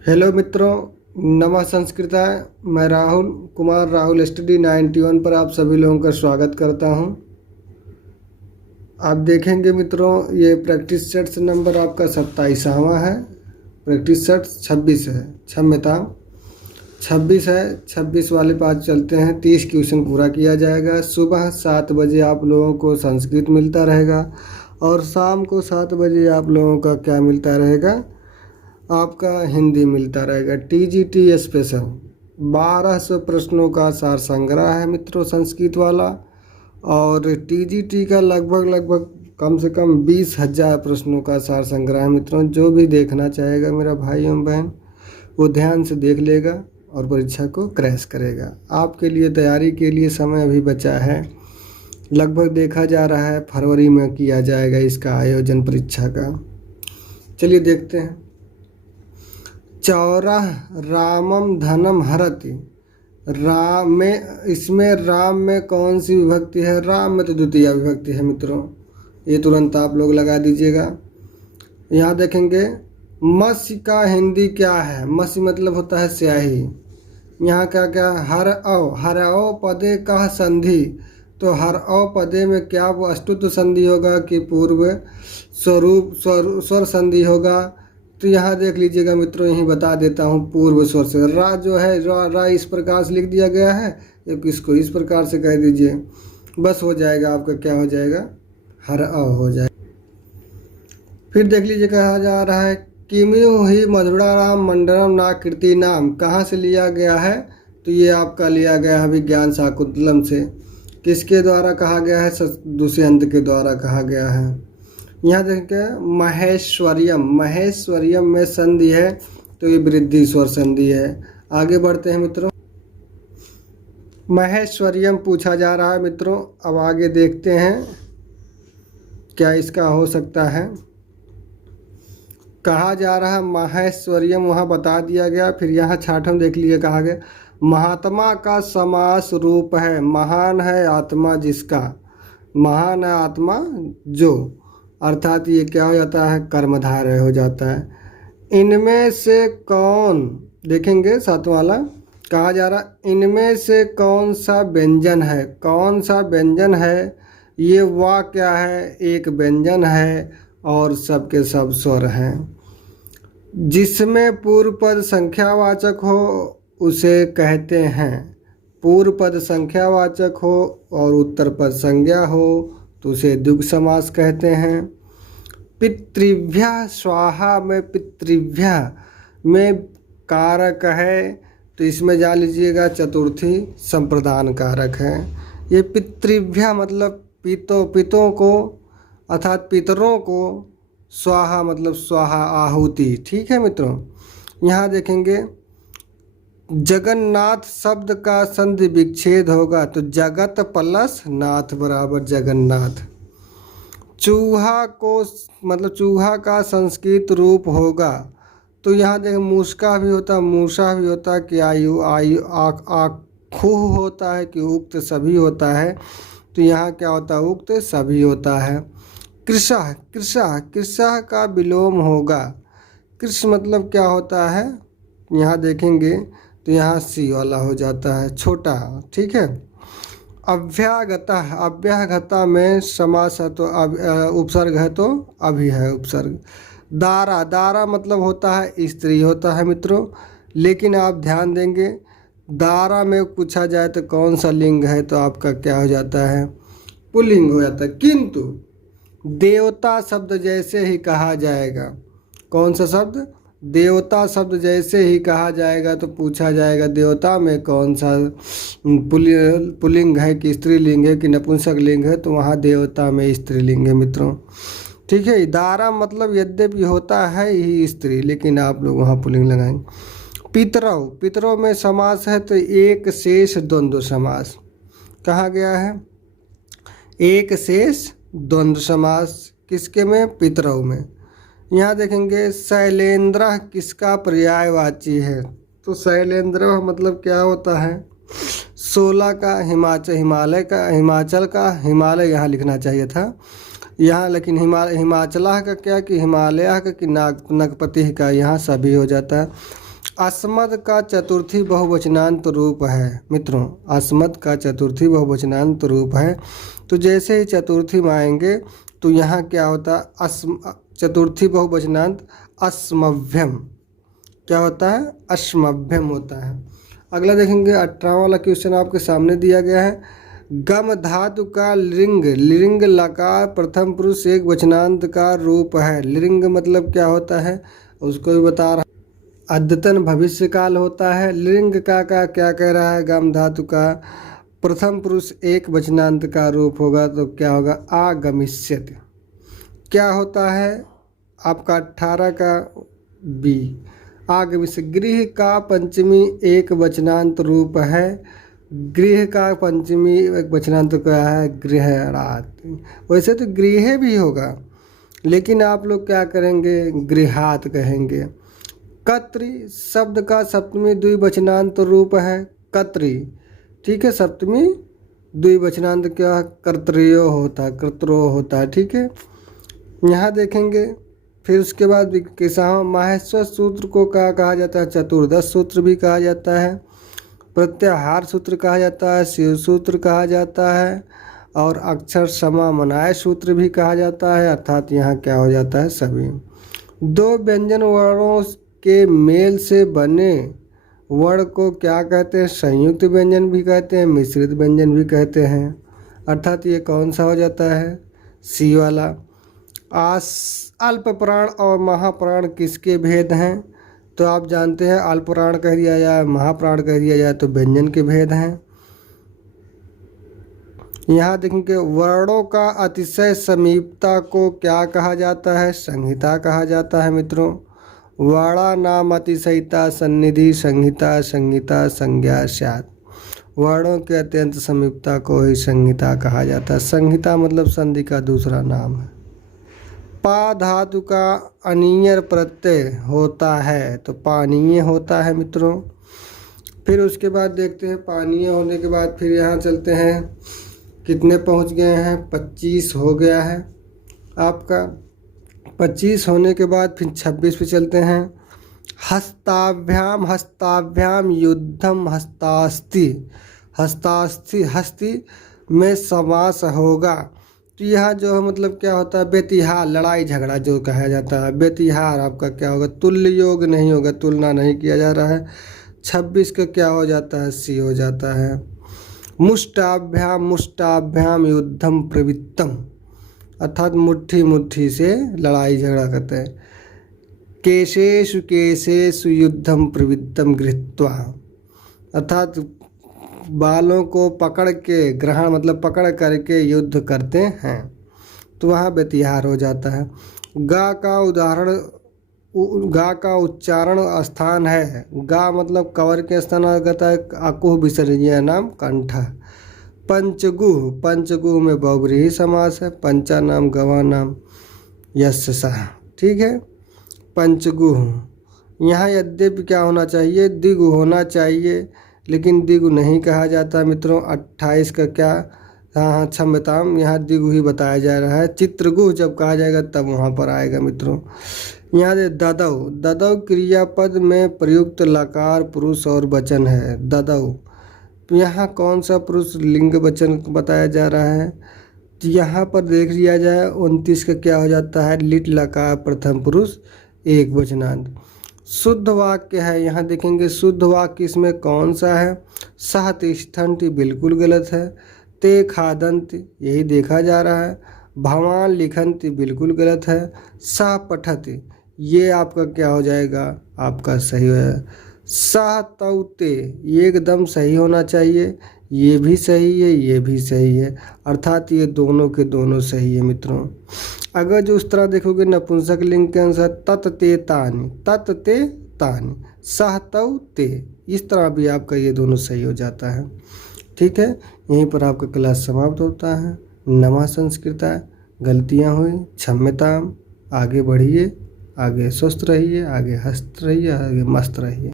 Hello मित्रों, नमः संस्कृताय। मैं राहुल कुमार राहुल स्टडी 91 पर आप सभी लोगों का स्वागत करता हूं। आप देखेंगे मित्रों, ये प्रैक्टिस सेट्स नंबर आपका 27वां है। प्रैक्टिस सेट्स 26 है, क्षम्यता 26 है। 26 वाले पास चलते हैं। 30 क्वेश्चन पूरा किया जाएगा। सुबह 7 बजे आप लोगों को संस्कृत मिलता रहेगा और शाम को 7 बजे आप लोगों का क्या मिलता रहेगा, आपका हिंदी मिलता रहेगा। टीजीटी स्पेशल 1200 प्रश्नों का सार संग्रह है मित्रों, संस्कृत वाला। और टीजीटी का लगभग कम से कम 20,000 प्रश्नों का सार संग्रह है मित्रों। जो भी देखना चाहेगा मेरा भाई एवं बहन, वो ध्यान से देख लेगा और परीक्षा को क्रैश करेगा। आपके लिए तैयारी के लिए समय अभी बचा है। लगभग देखा जा रहा है फरवरी में किया जाएगा इसका आयोजन परीक्षा का। चलिए देखते हैं। चौरः रामम धनम हरति। राम में, इसमें राम में कौन सी विभक्ति है? राम में तो द्वितीय विभक्ति है मित्रों, ये तुरंत आप लोग लगा दीजिएगा। यहाँ देखेंगे मत्स्य का हिंदी क्या है? मत्स्य मतलब होता है स्याही। यहाँ क्या क्या? हर औ पदे का संधि। तो हर औ पदे में क्या वो अष्टुत्व संधि होगा कि पूर्व स्वरूप स्वर संधि होगा? तो यहाँ देख लीजिएगा मित्रों, यही बता देता हूँ। पूर्व स्वर से रा जो है, रा इस प्रकार से लिख दिया गया है, एक इसको इस प्रकार से कह दीजिए, बस हो जाएगा आपका। क्या हो जाएगा? हर अ हो जाएगा। फिर देख लीजिए कहा जा रहा है किमु ही मधुराराम मंडलम नाकृति नाम। कहाँ से लिया गया है? तो ये आपका लिया गया है विज्ञान शाकुंतलम से। किसके द्वारा कहा गया है? दुष्यंत के द्वारा कहा गया है। यहाँ देखें महेश्वरियम, महेश्वरियम में संधि है तो ये वृद्धि स्वर संधि है। आगे बढ़ते हैं मित्रों। महेश्वरियम पूछा जा रहा है मित्रों। अब आगे देखते हैं क्या इसका हो सकता है। कहा जा रहा है महेश्वरियम, वहाँ बता दिया गया। फिर यहाँ छाठम देख लीजिए, कहा गया महात्मा का समास रूप है। महान है आत्मा जिसका, महान है आत्मा जो, अर्थात ये क्या हो जाता है? कर्मधारय हो जाता है। इनमें से कौन, देखेंगे सातवां वाला, कहा जा रहा इनमें से कौन सा व्यंजन है? कौन सा व्यंजन है? ये वाह क्या है? एक व्यंजन है और सबके सब स्वर हैं। जिसमें पूर्व पद संख्यावाचक हो उसे कहते हैं, पूर्व पद संख्यावाचक हो और उत्तर पद संज्ञा हो तो उसे द्विगु समास कहते हैं। पितृभ्या स्वाहा में, पितृभ्या में कारक है तो इसमें जान लीजिएगा चतुर्थी संप्रदान कारक है। ये पितृभ्या मतलब पितों को, अर्थात पितरों को। स्वाहा मतलब स्वाहा आहुति। ठीक है मित्रों। यहाँ देखेंगे जगन्नाथ शब्द का संधि विच्छेद होगा तो जगत प्लस नाथ बराबर जगन्नाथ। चूहा को मतलब चूहा का संस्कृत रूप होगा तो यहाँ देखें मूषका भी होता है, मूषा भी होता है कि आयु आयु आखु होता है कि उक्त सभी होता है। तो यहाँ क्या होता है? उक्त सभी होता है। कृषा, कृषा, कृषा का विलोम होगा। कृष मतलब क्या होता है? यहाँ देखेंगे तो यहाँ सी वाला हो जाता है, छोटा। ठीक है। अभ्यागता, अभ्यागता में समास है तो उपसर्ग है तो अभी है उपसर्ग। दारा, दारा मतलब होता है स्त्री होता है मित्रों। लेकिन आप ध्यान देंगे दारा में पूछा जाए तो कौन सा लिंग है तो आपका क्या हो जाता है? पुल्लिंग हो जाता है। किंतु देवता शब्द जैसे ही कहा जाएगा, कौन सा शब्द? देवता शब्द जैसे ही कहा जाएगा तो पूछा जाएगा देवता में कौन सा पुल्लिंग है कि स्त्रीलिंग है कि नपुंसक लिंग है, तो वहाँ देवता में स्त्रीलिंग है मित्रों। ठीक है। दारा मतलब यद्यपि होता है ही स्त्री, लेकिन आप लोग वहाँ पुल्लिंग लगाएंगे। पितरौ, पितरौ में समास है तो एक शेष द्वंद्व समास कहा गया है। एक शेष द्वंद्व समास किसके में? पितरौ में। यहाँ देखेंगे शैलेंद्र किसका पर्यायवाची है? तो शैलेंद्र मतलब क्या होता है? 16 का हिमाचल, हिमालय का, हिमाचल का, हिमालय यहाँ लिखना चाहिए था यहाँ, लेकिन हिमाचला का क्या कि हिमालय का कि नागपति का, यहाँ सभी हो जाता है। अस्मद का चतुर्थी बहुवचनांत रूप है मित्रों, अस्मद का चतुर्थी बहुवचनांत रूप है। तो जैसे ही चतुर्थी में आएंगे तो यहाँ क्या होता है, चतुर्थी बहुवचनांत अस्मभ्यम, क्या होता है, अस्मभ्यम होता है। अगला देखेंगे 18वां वाला क्वेश्चन आपके सामने दिया गया है। गम धातु का लिंग, लिंग लकार प्रथम पुरुष एक वचनांत का रूप है। लिंग मतलब क्या होता है उसको भी बता रहा, अद्यतन भविष्य काल होता है। लिंग का क्या कह रहा है, गम धातु का प्रथम पुरुष एक वचनांत का रूप होगा तो क्या होगा, आगमिष्यति। क्या होता है आपका 18 का बी, आगमिष्य। गृह का पंचमी एक वचनांत रूप है। गृह का पंचमी एक वचनांत क्या है, गृहणात। वैसे तो गृह भी होगा लेकिन आप लोग क्या करेंगे, गृहात कहेंगे। कत्री शब्द का सप्तमी द्विवचनांत रूप है, कत्री, ठीक है। सप्तमी द्विवचनांत क्या, कर्तृयो होता है, कर्तरो होता है, ठीक है। यहाँ देखेंगे फिर उसके बाद किसाओं माहेश्वर सूत्र को क्या कहा जाता है, चतुर्दश सूत्र भी कहा जाता है, प्रत्याहार सूत्र कहा जाता है, शिव सूत्र कहा जाता है और अक्षर समामनाय सूत्र भी कहा जाता है। अर्थात यहाँ क्या हो जाता है, सभी दो व्यंजन वर्णों के मेल से बने वर्ण को क्या कहते हैं, संयुक्त व्यंजन भी कहते हैं, मिश्रित व्यंजन भी कहते हैं। अर्थात ये कौन सा हो जाता है, सी वाला। अल्प प्राण और महाप्राण किसके भेद हैं, तो आप जानते हैं अल्प प्राण कह दिया जाए, महाप्राण कह दिया जाए तो व्यंजन के भेद हैं। यहाँ देखेंगे वर्णों का अतिशय समीपता को क्या कहा जाता है, संहिता कहा जाता है मित्रों। वर्णा नाम अतिशयिता सन्निधि संहिता, संहिता संज्ञा स्यात्। वर्णों के अत्यंत समीपता को ही संहिता कहा जाता है। संहिता मतलब संधि का दूसरा नाम है। पा धातु का अनीयर प्रत्यय होता है तो पानीय होता है मित्रों। फिर उसके बाद देखते हैं पानीय होने के बाद फिर यहाँ चलते हैं, कितने पहुँच गए हैं, 25 हो गया है आपका। 25 होने के बाद फिर 26 पे चलते हैं। हस्ताभ्याम, हस्ताभ्याम युद्धम, हस्तास्ति, हस्तास्ति, हस्ति में समास होगा। तो यहाँ जो है मतलब क्या होता है, बेतिहार, लड़ाई झगड़ा जो कहा जाता है। बेतिहार आपका क्या होगा, तुल्य योग नहीं होगा, तुलना नहीं किया जा रहा है। 26 का क्या हो जाता है, सी हो जाता है। मुष्टाभ्याम, मुष्टाभ्याम युद्धम प्रवृत्तम, अर्थात मुट्ठी मुट्ठी से लड़ाई झगड़ा करते हैं। केशेषु केशेषु युद्धम प्रवृत्तम गृहीत्वा, अर्थात बालों को पकड़ के, ग्रहण मतलब पकड़ करके युद्ध करते हैं, तो वहाँ बेतिहार हो जाता है। गा का उदाहरण, गा का उच्चारण स्थान है। गा मतलब कवर के स्थान आता है, अकुह विसर्जनीय नाम कंठ। पंचगुह, पंचगुह में बहुब्रीहि समास है। पंचा नाम गवा नाम यस्य सः, ठीक है। पंचगुह यहाँ यद्यपि क्या होना चाहिए, द्विगु होना चाहिए, लेकिन द्विगु नहीं कहा जाता मित्रों। 28 का क्या, हाँ क्षम्यताम, यहाँ द्विगु ही बताया जा रहा है। चित्रगुह जब कहा जाएगा तब वहाँ पर आएगा मित्रों। यहाँ दे ददौ, ददौ क्रियापद में प्रयुक्त लकार पुरुष और वचन है, ददौ। तो यहाँ कौन सा पुरुष लिंग वचन बताया जा रहा है, तो यहाँ पर देख लिया जाए 29 का क्या हो जाता है, लिट लकार प्रथम पुरुष एक वचनांत। शुद्ध वाक्य है, यहाँ देखेंगे शुद्ध वाक्य इसमें कौन सा है, सह तिष्ठन्ति बिल्कुल गलत है। ते खादन्ति यही देखा जा रहा है। भवान लिखन्ति बिल्कुल गलत है। सह पठति ये आपका क्या हो जाएगा, आपका सही है। सह तौते ये एकदम सही होना चाहिए, ये भी सही है, ये भी सही है, अर्थात ये दोनों के दोनों सही है मित्रों। अगर जो उस तरह देखोगे नपुंसक लिंग के अनुसार तत ते तानि, तत ते तानि, सह तौ ते, इस तरह भी आपका ये दोनों सही हो जाता है, ठीक है। यहीं पर आपका क्लास समाप्त होता है। नमः संस्कृताय। गलतियाँ हुई क्षम्यताम। आगे बढ़िए, आगे स्वस्थ रहिए, आगे हंसते रहिए, आगे मस्त रहिए।